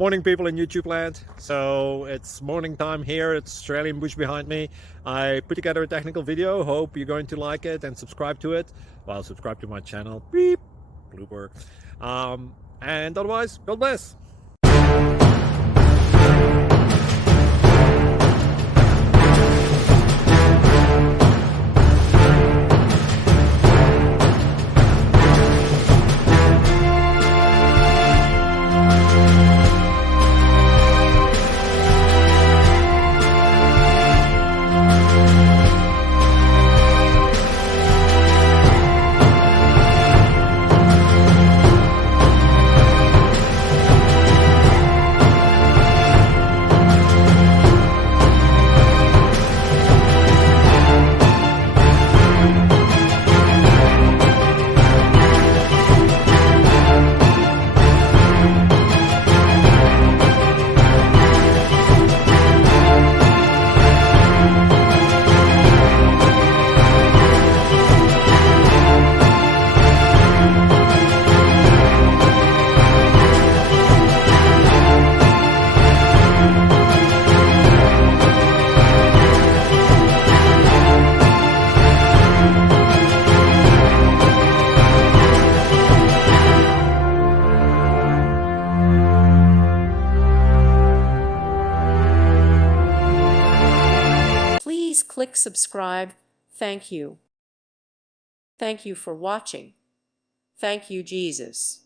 Morning, people in YouTube land. So it's morning time here. It's Australian bush behind me. I put together a technical video. Hope you're going to like it and subscribe to it. Well, subscribe to my channel. Beep, blooper. And otherwise, God bless. Please click subscribe. Thank you. Thank you for watching. Thank you, Jesus.